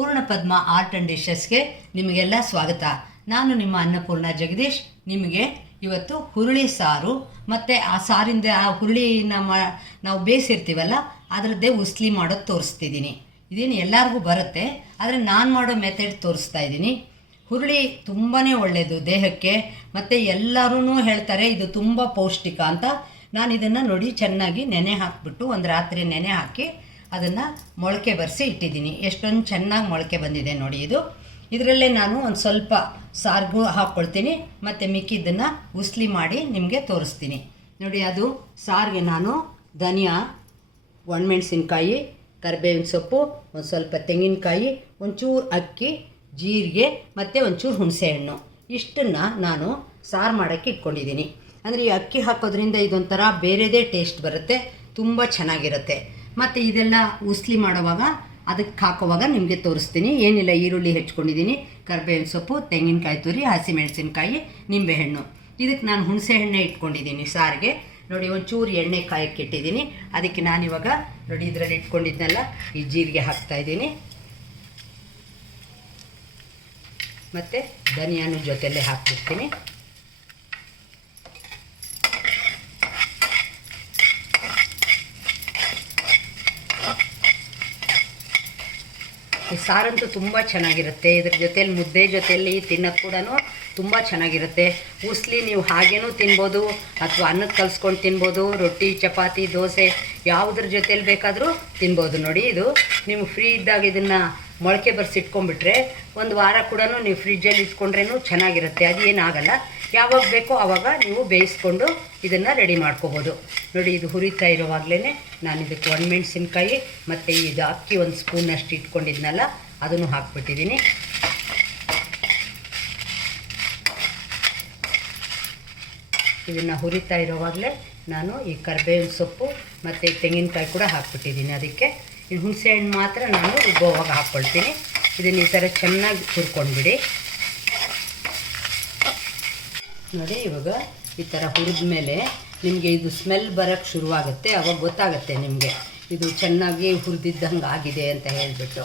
ಪೂರ್ಣಪದ್ಮ art and ಡಿಶಸ್ಗೆ ನಿಮಗೆಲ್ಲ ಸ್ವಾಗತ. ನಾನು ನಿಮ್ಮ ಅನ್ನಪೂರ್ಣ ಜಗದೀಶ್. ನಿಮಗೆ ಇವತ್ತು ಹುರುಳಿ ಸಾರು. ಮತ್ತು ಆ ಸಾರಿಂದ ಆ ಹುರುಳಿನ ಮಾ, ನಾವು ಬೇಯಿಸಿರ್ತೀವಲ್ಲ, ಅದರದ್ದೇ ಉಸ್ಲಿ ಮಾಡೋದು ತೋರಿಸ್ತಿದ್ದೀನಿ. ಇದೇನು ಎಲ್ಲರಿಗೂ ಬರುತ್ತೆ, ಆದರೆ ನಾನು ಮಾಡೋ ಮೆಥಡ್ ತೋರಿಸ್ತಾ ಇದ್ದೀನಿ. ಹುರುಳಿ ತುಂಬಾ ಒಳ್ಳೆಯದು ದೇಹಕ್ಕೆ, ಮತ್ತು ಎಲ್ಲರೂ ಹೇಳ್ತಾರೆ ಇದು ತುಂಬ ಪೌಷ್ಟಿಕ ಅಂತ. ನಾನು ಇದನ್ನು ನೋಡಿ ಚೆನ್ನಾಗಿ ನೆನೆ ಹಾಕಿಬಿಟ್ಟು ಒಂದು ರಾತ್ರಿ ನೆನೆ ಹಾಕಿ ಅದನ್ನು ಮೊಳಕೆ ಬರೆಸಿ ಇಟ್ಟಿದ್ದೀನಿ. ಎಷ್ಟೊಂದು ಚೆನ್ನಾಗಿ ಮೊಳಕೆ ಬಂದಿದೆ ನೋಡಿ ಇದು. ಇದರಲ್ಲೇ ನಾನು ಒಂದು ಸ್ವಲ್ಪ ಸಾರ್ಗು ಹಾಕ್ಕೊಳ್ತೀನಿ ಮತ್ತು ಮಿಕ್ಕಿದ್ದನ್ನು ಉಸ್ಲಿ ಮಾಡಿ ನಿಮಗೆ ತೋರಿಸ್ತೀನಿ. ನೋಡಿ ಅದು ಸಾರಿಗೆ ನಾನು ಧನಿಯಾ, ಒಣಮೆಣಸಿನ್ಕಾಯಿ, ಕರಿಬೇವಿನ ಸೊಪ್ಪು, ಒಂದು ಸ್ವಲ್ಪ ತೆಂಗಿನಕಾಯಿ, ಒಂಚೂರು ಅಕ್ಕಿ, ಜೀರಿಗೆ, ಮತ್ತು ಒಂಚೂರು ಹುಣಸೆಹಣ್ಣು. ಇಷ್ಟನ್ನು ನಾನು ಸಾರು ಮಾಡೋಕ್ಕೆ ಇಟ್ಕೊಂಡಿದ್ದೀನಿ. ಅಂದರೆ ಈ ಅಕ್ಕಿ ಹಾಕೋದ್ರಿಂದ ಇದೊಂಥರ ಬೇರೆದೇ ಟೇಸ್ಟ್ ಬರುತ್ತೆ. ತುಂಬ ಚೆನ್ನಾಗಿರುತ್ತೆ. ಮತ್ತು ಇದೆಲ್ಲ ಉಸ್ಲಿ ಮಾಡುವಾಗ ಅದಕ್ಕೆ ಹಾಕೋವಾಗ ನಿಮಗೆ ತೋರಿಸ್ತೀನಿ. ಏನಿಲ್ಲ, ಈರುಳ್ಳಿ ಹೆಚ್ಕೊಂಡಿದ್ದೀನಿ, ಕರ್ಬೇವಿನ ಸೊಪ್ಪು, ತೆಂಗಿನಕಾಯಿ ತುರಿ, ಹಸಿಮೆಣಸಿನ್ಕಾಯಿ, ನಿಂಬೆಹಣ್ಣು. ಇದಕ್ಕೆ ನಾನು ಹುಣಸೆ ಎಣ್ಣೆ ಇಟ್ಕೊಂಡಿದ್ದೀನಿ ಸಾರಿಗೆ. ನೋಡಿ, ಒಂಚೂರು ಎಣ್ಣೆ ಕಾಯಕ್ಕೆ ಇಟ್ಟಿದ್ದೀನಿ. ಅದಕ್ಕೆ ನಾನಿವಾಗ ನೋಡಿ, ಇದರಲ್ಲಿ ಇಟ್ಕೊಂಡಿದ್ನಲ್ಲ ಈ ಜೀರಿಗೆ ಹಾಕ್ತಾಯಿದ್ದೀನಿ ಮತ್ತು ಧನಿಯಾನು ಜೊತೆಯಲ್ಲೇ ಹಾಕ್ಬಿಡ್ತೀನಿ. ಸಾರಂತೂ ತುಂಬ ಚೆನ್ನಾಗಿರುತ್ತೆ. ಇದ್ರ ಜೊತೆಲಿ ಮುದ್ದೆ ಜೊತೆಯಲ್ಲಿ ತಿನ್ನೋದು ಕೂಡ ತುಂಬ ಚೆನ್ನಾಗಿರುತ್ತೆ. ಉಸ್ಲಿ ನೀವು ಹಾಗೇನೂ ತಿನ್ಬೋದು, ಅಥವಾ ಅನ್ನದ ಕಲಿಸ್ಕೊಂಡು ತಿನ್ಬೋದು, ರೊಟ್ಟಿ, ಚಪಾತಿ, ದೋಸೆ ಯಾವುದ್ರ ಜೊತೆಲಿ ಬೇಕಾದರೂ ತಿನ್ಬೋದು. ನೋಡಿ ಇದು ನೀವು ಫ್ರೀ ಇದ್ದಾಗ ಇದನ್ನು ಮೊಳಕೆ ಬರ್ಸಿ ಇಟ್ಕೊಂಡ್ಬಿಟ್ರೆ ಒಂದು ವಾರ ಕೂಡ ನೀವು ಫ್ರಿಜ್ಜಲ್ಲಿ ಇಟ್ಕೊಂಡ್ರೇನು ಚೆನ್ನಾಗಿರುತ್ತೆ. ಅದು ಏನಾಗಲ್ಲ ಯಾವಾಗ ಬೇಕೋ ಆವಾಗ ನೀವು ಬೇಯಿಸ್ಕೊಂಡು ಇದನ್ನು ರೆಡಿ ಮಾಡ್ಕೋಬೋದು. ನೋಡಿ, ಇದು ಹುರಿತಾ ಇರೋವಾಗಲೇ ನಾನು ಇದಕ್ಕೆ ಒಣಮೆಣ್ಸಿನ್ಕಾಯಿ ಮತ್ತು ಇದು ಅಕ್ಕಿ ಒಂದು ಸ್ಪೂನಷ್ಟು ಇಟ್ಕೊಂಡಿದ್ನಲ್ಲ, ಅದನ್ನು ಹಾಕ್ಬಿಟ್ಟಿದ್ದೀನಿ ಇದನ್ನು ಹುರಿತಾ ಇರೋವಾಗಲೇ ನಾನು ಈ ಕರಿಬೇವಿನ ಸೊಪ್ಪು ಮತ್ತು ತೆಂಗಿನಕಾಯಿ ಕೂಡ ಹಾಕ್ಬಿಟ್ಟಿದ್ದೀನಿ ಅದಕ್ಕೆ. ಈ ಹುಣಸೆಹಣ್ಣು ಮಾತ್ರ ನಾನು ರುಬ್ಬೋವಾಗ ಹಾಕ್ಕೊಳ್ತೀನಿ. ಇದನ್ನು ಈ ಥರ ಚೆನ್ನಾಗಿ ಹುರ್ಕೊಂಡ್ಬಿಡಿ. ನೋಡಿ, ಇವಾಗ ಈ ಥರ ಹುರಿದ ಮೇಲೆ ನಿಮಗೆ ಇದು ಸ್ಮೆಲ್ ಬರೋಕ್ಕೆ ಶುರುವಾಗುತ್ತೆ, ಅವಾಗ ಗೊತ್ತಾಗುತ್ತೆ ನಿಮಗೆ. ಇದು ಚೆನ್ನಾಗಿ ಹುರಿದಿದ್ದಂಗೆ ಆಗಿದೆ ಅಂತ ಹೇಳಿಬಿಟ್ಟು.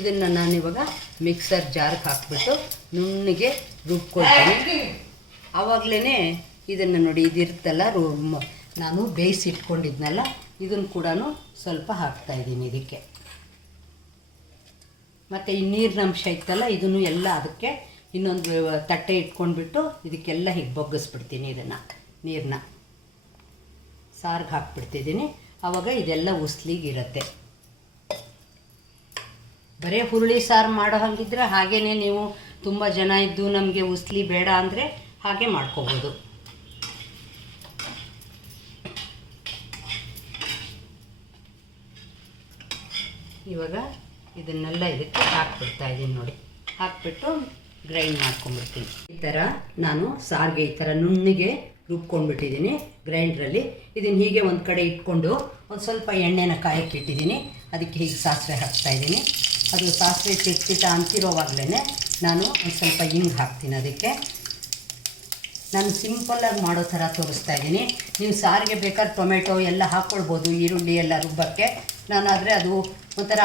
ಇದನ್ನು ನಾನಿವಾಗ ಮಿಕ್ಸರ್ ಜಾರ್ಗೆ ಹಾಕ್ಬಿಟ್ಟು ನುಣ್ಣಗೆ ರುಬ್ಕೊಳ್ತೀನಿ. ಆವಾಗಲೇ ಇದನ್ನು ನೋಡಿ ಇದಿರುತ್ತಲ್ಲ ರು ನಾನು ಬೇಯಿಸಿ ಇಟ್ಕೊಂಡಿದ್ನಲ್ಲ ಇದನ್ನು ಕೂಡ ಸ್ವಲ್ಪ ಹಾಕ್ತಾಯಿದ್ದೀನಿ ಇದಕ್ಕೆ. ಮತ್ತು ಈ ನೀರಿನಂಶ ಇತ್ತಲ್ಲ, ಇದನ್ನು ಎಲ್ಲ ಅದಕ್ಕೆ ಇನ್ನೊಂದು ತಟ್ಟೆ ಇಟ್ಕೊಂಡ್ಬಿಟ್ಟು ಇದಕ್ಕೆಲ್ಲ ಹೀಗೆ ಬೊಗ್ಗಿಸ್ಬಿಡ್ತೀನಿ ಇದನ್ನು ನೀರನ್ನ ಸಾರ್ಗೆ ಹಾಕ್ಬಿಡ್ತಿದ್ದೀನಿ. ಆವಾಗ ಇದೆಲ್ಲ ಉಸ್ಲಿಗಿರುತ್ತೆ. ಬರೀ ಹುರುಳಿ ಸಾರು ಮಾಡೋ ಹಾಗಿದ್ರೆ ಹಾಗೇ ನೀವು ತುಂಬ ಜನ ಇದ್ದು ನಮಗೆ ಉಸ್ಲಿ ಬೇಡ ಅಂದರೆ ಹಾಗೆ ಮಾಡ್ಕೋಬೋದು. ಇವಾಗ ಇದನ್ನೆಲ್ಲ ಇದಕ್ಕೆ ಹಾಕ್ಬಿಡ್ತಾ ಇದ್ದೀನಿ ನೋಡಿ. ಹಾಕ್ಬಿಟ್ಟು ಗ್ರೈಂಡ್ ಮಾಡ್ಕೊಂಡ್ಬಿಡ್ತೀನಿ. ಈ ಥರ ನಾನು ಸಾರಿಗೆ ಈ ಥರ ನುಣ್ಣಗೆ ರುಬ್ಕೊಂಡ್ಬಿಟ್ಟಿದ್ದೀನಿ ಗ್ರೈಂಡ್ರಲ್ಲಿ. ಇದನ್ನು ಹೀಗೆ ಒಂದು ಕಡೆ ಇಟ್ಕೊಂಡು ಒಂದು ಸ್ವಲ್ಪ ಎಣ್ಣೆನ ಕಾಯಕ್ಕೆ ಇಟ್ಟಿದ್ದೀನಿ. ಅದಕ್ಕೆ ಹೀಗೆ ಸಾಸಿವೆ ಹಾಕ್ತಾ ಇದ್ದೀನಿ. ಅದು ಸಾಸಿವೆ ಚಿಟ್ಚಿಟ ಅಂತಿರೋವಾಗಲೇ ನಾನು ಒಂದು ಸ್ವಲ್ಪ ಹಿಂಗೆ ಹಾಕ್ತೀನಿ ಅದಕ್ಕೆ. ನಾನು ಸಿಂಪಲ್ಲಾಗಿ ಮಾಡೋ ಥರ ತೋರಿಸ್ತಾ ಇದ್ದೀನಿ. ನೀವು ಸಾರಿಗೆ ಬೇಕಾದ್ರೆ ಟೊಮೆಟೊ ಎಲ್ಲ ಹಾಕ್ಕೊಳ್ಬೋದು ಈರುಳ್ಳಿ ಎಲ್ಲ ರುಬ್ಬಕ್ಕೆ. ನಾನು ಆದರೆ ಅದು ಒಂಥರ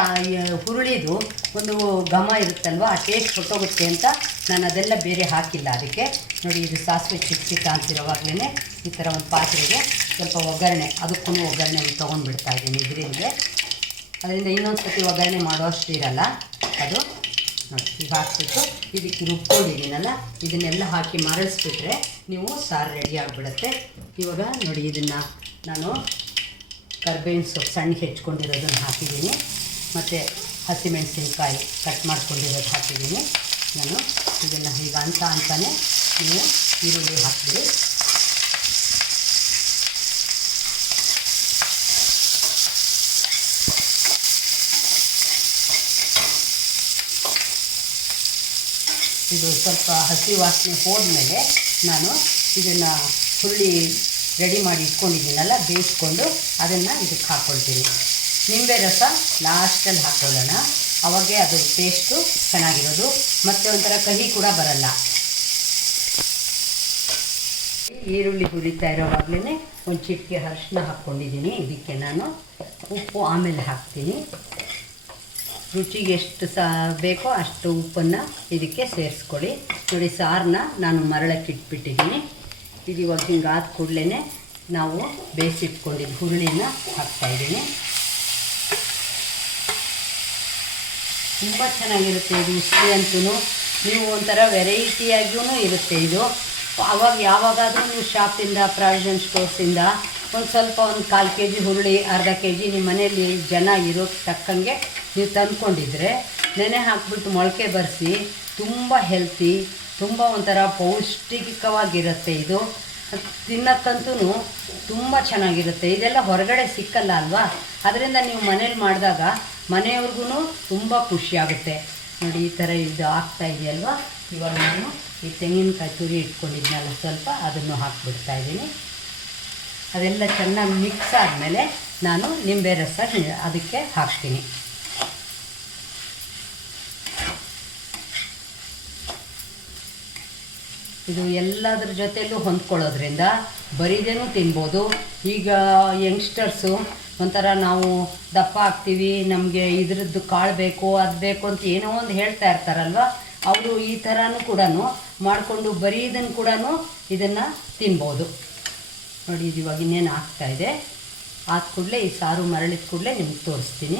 ಹುರುಳಿದು ಒಂದು ಘಮ ಇರುತ್ತಲ್ವ, ಆ ಟೇಸ್ಟ್ ಹೊಟ್ಟೋಗುತ್ತೆ ಅಂತ ನಾನು ಅದೆಲ್ಲ ಬೇರೆ ಹಾಕಿಲ್ಲ. ಅದಕ್ಕೆ ನೋಡಿ, ಇದು ಸಾಸಿವೆ ಚಿಕ್ಕ ಚಿಕ್ಕ ಅಂತಿರೋವಾಗಲೇ ಈ ಥರ ಒಂದು ಪಾತ್ರೆಗೆ ಸ್ವಲ್ಪ ಒಗ್ಗರಣೆ, ಅದಕ್ಕೂ ಒಗ್ಗರಣೆ ತೊಗೊಂಡ್ಬಿಡ್ತಾ ಇದ್ದೀನಿ ಇದರಿಂದ. ಅದರಿಂದ ಇನ್ನೊಂದು ಸತಿ ಒಗ್ಗರಣೆ ಮಾಡೋಷ್ಟು ಇರಲ್ಲ ಅದು. ನೋಡಿ, ಈಗ ಹಾಕ್ಬಿಟ್ಟು ಇದಕ್ಕೆ ರುಬ್ಕೊಂಡಿದ್ದೀನಲ್ಲ, ಇದನ್ನೆಲ್ಲ ಹಾಕಿ ಮರಳಿಸ್ಬಿಟ್ರೆ ನೀವು ಸಾರು ರೆಡಿ ಆಗಿಬಿಡುತ್ತೆ. ಇವಾಗ ನೋಡಿ, ಇದನ್ನು ನಾನು ಕರ್ಬೇವಿನ ಸೊಪ್ಪು ಸಣ್ಣ ಹೆಚ್ಕೊಂಡಿರೋದನ್ನು ಹಾಕಿದ್ದೀನಿ. ಮತ್ತು ಹಸಿಮೆಣಸಿನ್ಕಾಯಿ ಕಟ್ ಮಾಡ್ಕೊಂಡಿರೋದು ಹಾಕಿದ್ದೀನಿ. ನಾನು ಇದನ್ನು ಈಗ ಅಂತ ಅಂತಲೇ ನೀವು ಈರುಳ್ಳಿ ಹಾಕಿಬಿಡಿ. ಇದು ಸ್ವಲ್ಪ ಹಸಿ ವಾಸನೆ ಹೋದ್ಮೇಲೆ ನಾನು ಇದನ್ನು ಹುರುಳಿ ರೆಡಿ ಮಾಡಿ ಇಟ್ಕೊಂಡಿದ್ದೀನಲ್ಲ, ಬೇಯಿಸ್ಕೊಂಡು ಅದನ್ನು ಇದಕ್ಕೆ ಹಾಕ್ಕೊಳ್ತೀನಿ. ನಿಂಬೆ ರಸ ಲಾಸ್ಟಲ್ಲಿ ಹಾಕ್ಕೊಳ್ಳೋಣ. ಅವಾಗೆ ಅದು ಟೇಸ್ಟು ಚೆನ್ನಾಗಿರೋದು. ಮತ್ತು ಒಂಥರ ಕಹಿ ಕೂಡ ಬರಲ್ಲ. ಈರುಳ್ಳಿ ಹುರಿತಾ ಇರೋವಾಗಲೇ ಒಂದು ಚಿಟಿಕೆ ಅರಿಶಿನ ಹಾಕ್ಕೊಂಡಿದ್ದೀನಿ. ಇದಕ್ಕೆ ನಾನು ಉಪ್ಪು ಆಮೇಲೆ ಹಾಕ್ತೀನಿ. ರುಚಿಗೆ ಎಷ್ಟು ಸಾ ಬೇಕೋ ಅಷ್ಟು ಉಪ್ಪನ್ನು ಇದಕ್ಕೆ ಸೇರಿಸ್ಕೊಳ್ಳಿ. ನೋಡಿ ಸಾರನ್ನ ನಾನು ಮರಳಕ್ಕೆ ಇಟ್ಬಿಟ್ಟಿದ್ದೀನಿ. ಇದು ಇವಾಗ ಹಿಂಗೆ ಆದ ಕೂಡಲೇ ನಾವು ಬೇಯಿಸಿಟ್ಕೊಂಡಿದ್ದು ಹುರುಳಿನ ಹಾಕ್ತಾಯಿದ್ದೀನಿ ತುಂಬ ಚೆನ್ನಾಗಿರುತ್ತೆ ಇದು ಉಸ್ಲಿ ಅಂತೂ ನೀವು ಒಂಥರ ವೆರೈಟಿಯಾಗಿಯೂ ಇರುತ್ತೆ ಇದು. ಆವಾಗ ಯಾವಾಗಾದರೂ ನೀವು ಶಾಪಿಂದ ಪ್ರಾವಿಷನ್ ಸ್ಟೋರ್ಸಿಂದ ಒಂದು ಸ್ವಲ್ಪ ಒಂದು ಕಾಲು ಕೆ ಜಿ ಹುರುಳಿ, ಅರ್ಧ ಕೆ ಜಿ ನಿಮ್ಮ ಮನೆಯಲ್ಲಿ ಜನ ಇರೋ ತಕ್ಕಂಗೆ ನೀವು ತಂದ್ಕೊಂಡಿದ್ರೆ ನೆನೆ ಹಾಕ್ಬಿಟ್ಟು ಮೊಳಕೆ ಬರೆಸಿ ತುಂಬ ಹೆಲ್ತಿ ತುಂಬ ಒಂಥರ ಪೌಷ್ಟಿಕವಾಗಿರುತ್ತೆ ಇದು. ತಿನ್ನಕ್ಕಂತೂ ತುಂಬ ಚೆನ್ನಾಗಿರುತ್ತೆ. ಇದೆಲ್ಲ ಹೊರಗಡೆ ಸಿಕ್ಕಲ್ಲ ಅಲ್ವಾ? ಅದರಿಂದ ನೀವು ಮನೇಲಿ ಮಾಡಿದಾಗ ಮನೆಯವ್ರಿಗೂ ತುಂಬ ಖುಷಿಯಾಗುತ್ತೆ. ನೋಡಿ, ಈ ಥರ ಇದು ಆಗ್ತಾ ಇದೆಯಲ್ವಾ? ಇವಾಗ ನಾನು ಈ ತೆಂಗಿನಕಾಯಿ ತುರಿ ಇಟ್ಕೊಂಡಿದ್ನಲ್ಲ ಸ್ವಲ್ಪ ಅದನ್ನು ಹಾಕ್ಬಿಡ್ತಾ ಇದ್ದೀನಿ. ಅದೆಲ್ಲ ಚೆನ್ನಾಗಿ ಮಿಕ್ಸ್ ಆದಮೇಲೆ ನಾನು ನಿಂಬೆ ರಸ ಅದಕ್ಕೆ ಹಾಕ್ತೀನಿ. ಇದು ಎಲ್ಲದ್ರ ಜೊತೆಯಲ್ಲೂ ಹೊಂದ್ಕೊಳ್ಳೋದ್ರಿಂದ ಬರೀದೇನು ತಿನ್ಬೋದು. ಈಗ ಯಂಗ್ಸ್ಟರ್ಸು ಒಂಥರ ನಾವು ದಪ್ಪ ಆಗ್ತೀವಿ, ನಮಗೆ ಇದ್ರದ್ದು ಕಾಳು ಬೇಕು, ಅದು ಬೇಕು ಅಂತ ಏನೋ ಒಂದು ಹೇಳ್ತಾ ಇರ್ತಾರಲ್ವ? ಅವರು ಈ ಥರನೂ ಕೂಡ ಮಾಡಿಕೊಂಡು ಬರೀ ಇದನ್ನು ಕೂಡ ಇದನ್ನು ತಿನ್ಬೋದು. ನೋಡಿ, ಇದು ಇವಾಗ ಇನ್ನೇನು ಆಗ್ತಾಯಿದೆ ಆದ ಕೂಡಲೇ ಈ ಸಾರು ಮರಳಿದ ಕೂಡಲೇ ನಿಮ್ಗೆ ತೋರಿಸ್ತೀನಿ.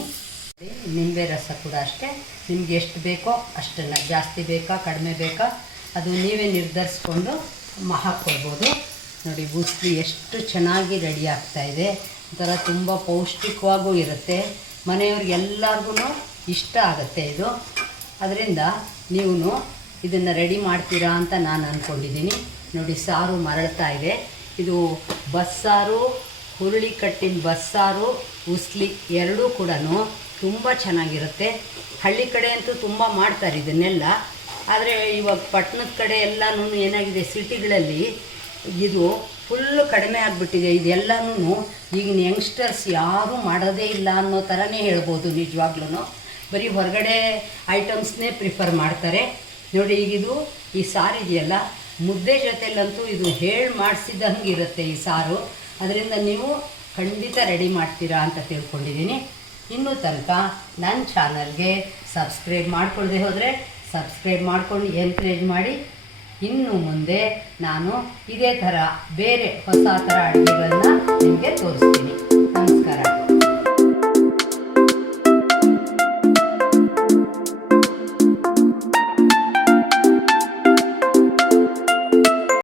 ನಿಂಬೆ ರಸ ಕೂಡ ಅಷ್ಟೇ. ನಿಮ್ಗೆ ಎಷ್ಟು ಬೇಕೋ ಅಷ್ಟನ್ನು ಜಾಸ್ತಿ ಬೇಕಾ, ಕಡಿಮೆ ಬೇಕಾ? ಅದು ನೀವೇ ನಿರ್ಧರಿಸ್ಕೊಂಡು ಹಾಕ್ಕೊಳ್ಬೋದು ನೋಡಿ ಬೂಸ್ಲಿ ಎಷ್ಟು ಚೆನ್ನಾಗಿ ರೆಡಿ ಆಗ್ತಾ ಇದೆ. ಒಂಥರ ತುಂಬ ಪೌಷ್ಟಿಕವಾಗೂ ಇರುತ್ತೆ. ಮನೆಯವ್ರಿಗೆಲ್ಲರಿಗೂ ಇಷ್ಟ ಆಗುತ್ತೆ ಇದು. ಅದರಿಂದ ನೀವು ಇದನ್ನು ರೆಡಿ ಮಾಡ್ತೀರಾ ಅಂತ ನಾನು ಅಂದ್ಕೊಂಡಿದ್ದೀನಿ ನೋಡಿ, ಸಾರು ಮರಳ್ತಾ ಇದೆ. ಇದು ಬಸ್ಸಾರು, ಹುರುಳಿ ಕಟ್ಟಿನ ಬಸ್ಸಾರು, ಉಸ್ಲಿ ಎರಡೂ ಕೂಡ ತುಂಬ ಚೆನ್ನಾಗಿರುತ್ತೆ. ಹಳ್ಳಿ ಕಡೆ ಅಂತೂ ತುಂಬ ಮಾಡ್ತಾರೆ ಇದನ್ನೆಲ್ಲ. ಆದರೆ ಇವಾಗ ಪಟ್ಟಣದ ಕಡೆ ಎಲ್ಲನೂ ಏನಾಗಿದೆ ಸಿಟಿಗಳಲ್ಲಿ ಇದು ಫುಲ್ಲು ಕಡಿಮೆ ಆಗಿಬಿಟ್ಟಿದೆ. ಇದೆಲ್ಲನೂ ಈಗಿನ ಯಂಗ್ಸ್ಟರ್ಸ್ ಯಾರೂ ಮಾಡೋದೇ ಇಲ್ಲ ಅನ್ನೋ ಥರನೇ ಹೇಳ್ಬೋದು ನಿಜವಾಗ್ಲೂ ಬರೀ ಹೊರಗಡೆ ಐಟಮ್ಸ್ನೇ ಪ್ರಿಫರ್ ಮಾಡ್ತಾರೆ. ನೋಡಿ ಈಗಿದು ಈ ಸಾರು ಇದೆಯಲ್ಲ, ಮುದ್ದೆ ಜೊತೆಲಂತೂ ಇದು ಹೇಳಿ ಮಾಡಿಸಿದಂಗೆ ಇರುತ್ತೆ ಈ ಸಾರು. ಅದರಿಂದ ನೀವು ಖಂಡಿತ ರೆಡಿ ಮಾಡ್ತೀರಾ ಅಂತ ತಿಳ್ಕೊಂಡಿದ್ದೀನಿ. ಇನ್ನೂ ತನಕ ನನ್ನ ಚಾನಲ್ಗೆ ಸಬ್ಸ್ಕ್ರೈಬ್ ಮಾಡ್ಕೊಳ್ಳದೆ ಹೋದರೆ ಸಬ್ಸ್ಕ್ರೈಬ್ ಮಾಡ್ಕೊಂಡು ಎನ್ಕರೇಜ್ ಮಾಡಿ. ಇನ್ನು ಮುಂದೆ ನಾನು ಇದೇ ಥರ ಬೇರೆ ಹೊಸ ಥರ ಅಡುಗೆಗಳನ್ನ ನಿಮಗೆ ತೋರಿಸ್ತೀನಿ.